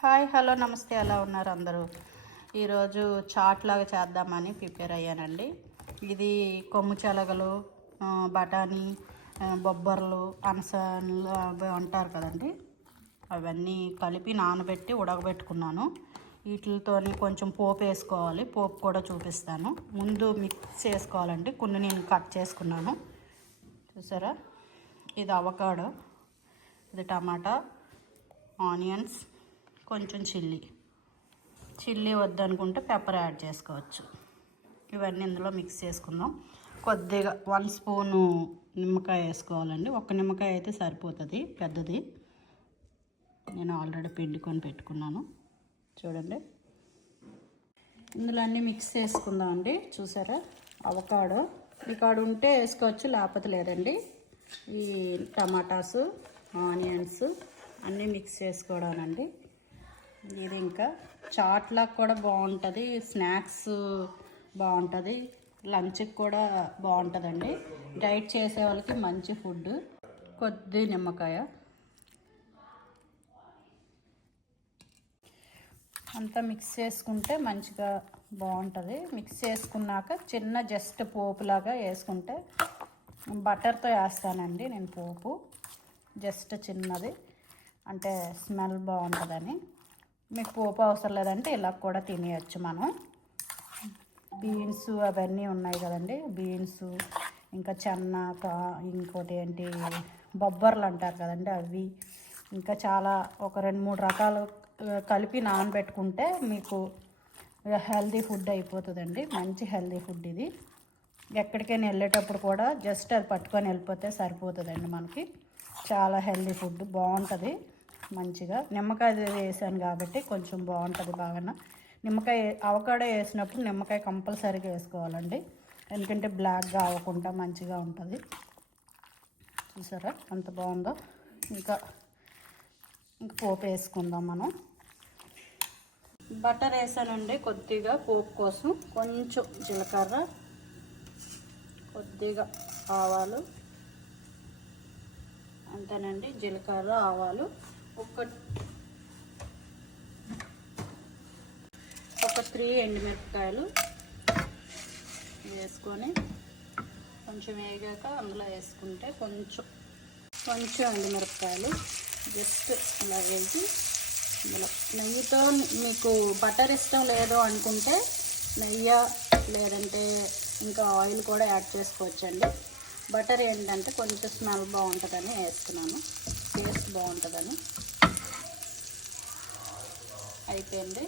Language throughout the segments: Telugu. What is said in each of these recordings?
హాయ్ హలో నమస్తే, ఎలా ఉన్నారు అందరూ? ఈరోజు చాట్ లాగా చేద్దామని ప్రిపేర్ అయ్యానండి. ఇది కొమ్ము చెలగలు, బఠానీ, బొబ్బర్లు, అనసలు అవి అంటారు కదండి, అవన్నీ కలిపి నానబెట్టి ఉడకబెట్టుకున్నాను. వీటితోని కొంచెం పోపు వేసుకోవాలి. పోపు కూడా చూపిస్తాను. ముందు మిక్స్ చేసుకోవాలండి. కొన్ని నేను కట్ చేసుకున్నాను, చూసారా? ఇది అవకాడో, ఇది టమాటా, ఆనియన్స్, కొంచెం చిల్లీ వద్దనుకుంటే పెప్పర్ యాడ్ చేసుకోవచ్చు. ఇవన్నీ ఇందులో మిక్స్ చేసుకుందాం. కొద్దిగా 1 స్పూను నిమ్మకాయ వేసుకోవాలండి. ఒక్క నిమ్మకాయ అయితే సరిపోతుంది, పెద్దది. నేను ఆల్రెడీ పిండుకొని పెట్టుకున్నాను, చూడండి. ఇందులో అన్నీ మిక్స్ చేసుకుందాం అండి. చూసారా? అవకాడో ఇక్కడ ఉంటే వేసుకోవచ్చు, లేకపోతే లేదండి. ఈ టమాటాసు, ఆనియన్స్ అన్నీ మిక్స్ చేసుకోవడానండి. ఇది ఇంకా చాట్లా కూడా బాగుంటుంది, స్నాక్స్ బాగుంటుంది, లంచ్కి కూడా బాగుంటుందండి. డైట్ చేసే వాళ్ళకి మంచి ఫుడ్. కొద్ది నిమ్మకాయ అంతా మిక్స్ చేసుకుంటే మంచిగా బాగుంటుంది. మిక్స్ చేసుకున్నాక చిన్న జస్ట్ పోపులాగా వేసుకుంటే, బటర్తో వేస్తానండి నేను పోపు, జస్ట్ చిన్నది, అంటే స్మెల్ బాగుంటుందని. మీకు పోపు అవసరం లేదంటే ఇలా కూడా తినేయచ్చు మనం. బీన్స్ అవన్నీ ఉన్నాయి కదండి, బీన్స్, ఇంకా ఇంకోటి ఏంటి బొబ్బర్లు అంటారు కదండి, అవి ఇంకా చాలా ఒక 2-3 రకాలు కలిపి నానబెట్టుకుంటే మీకు హెల్తీ ఫుడ్ అయిపోతుందండి. మంచి హెల్తీ ఫుడ్ ఇది. ఎక్కడికైనా వెళ్ళేటప్పుడు కూడా జస్ట్ అది పట్టుకొని వెళ్ళిపోతే సరిపోతుందండి మనకి. చాలా హెల్తీ ఫుడ్, బాగుంటుంది. మంచిగా నిమ్మకాయ వేసాను కాబట్టి కొంచెం బాగుంటుంది బాగా. నిమ్మకాయ అవకాడో వేసినప్పుడు నిమ్మకాయ కంపల్సరీగా వేసుకోవాలండి, ఎందుకంటే బ్లాక్గా అవ్వకుండా మంచిగా ఉంటుంది. చూసారా ఎంత బాగుందో? ఇంకా పోపు వేసుకుందాం మనం. బటర్ వేసానండి కొద్దిగా పోపు కోసం. కొంచెం జీలకర్ర, కొద్దిగా ఆవాలు, అంతేనండి. జీలకర్ర, ఆవాలు, ఒక 3 ఎండుమిరపకాయలు వేసుకొని కొంచెం వేగాక అందులో వేసుకుంటే కొంచెం ఎండుమిరపకాయలు జస్ట్ ఇలా వేసి, ఇందులో నెయ్యితో, మీకు బటర్ ఇష్టం లేదు అనుకుంటే నెయ్యి లేదంటే ఇంకా ఆయిల్ కూడా యాడ్ చేసుకోవచ్చండి. బటర్ ఏంటంటే కొంచెం స్మెల్ బాగుంటుందని వేసుకున్నాను, టేస్ట్ బాగుంటుందని. అయిపోయింది.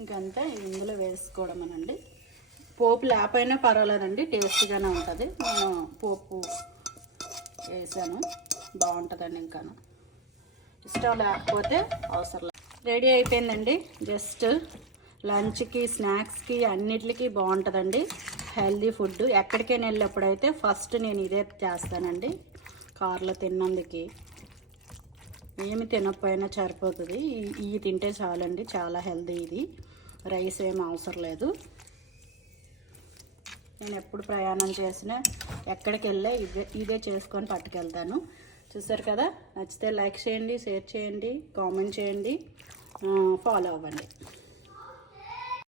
ఇంకంతా ఇందులో వేసుకోవడమేనండి. పోపు లేకపోయినా పర్వాలేదండి, టేస్ట్గానే ఉంటుంది. నేను పోపు వేసాను, బాగుంటుందండి. ఇంకా ఇష్టం లేకపోతే అవసరం లేదు. రెడీ అయిపోయిందండి. జస్ట్ లంచ్కి, స్నాక్స్కి అన్నిటికీ బాగుంటుందండి. Healthy food. ఎక్కడికైనా వెళ్ళినప్పుడైతే ఫస్ట్ నేను ఇదే చేస్తానండి. కార్లో తిన్నందుకు ఏమి తినకపోయినా సరిపోతుంది. ఇవి తింటే చాలండి, చాలా హెల్దీ. ఇది రైస్ ఏమి అవసరం లేదు. నేను ఎప్పుడు ప్రయాణం చేసినా, ఎక్కడికి వెళ్ళా ఇదే చేసుకొని పట్టుకెళ్తాను. చూసారు కదా? నచ్చితే లైక్ చేయండి, షేర్ చేయండి, కామెంట్ చేయండి, ఫాలో అవ్వండి.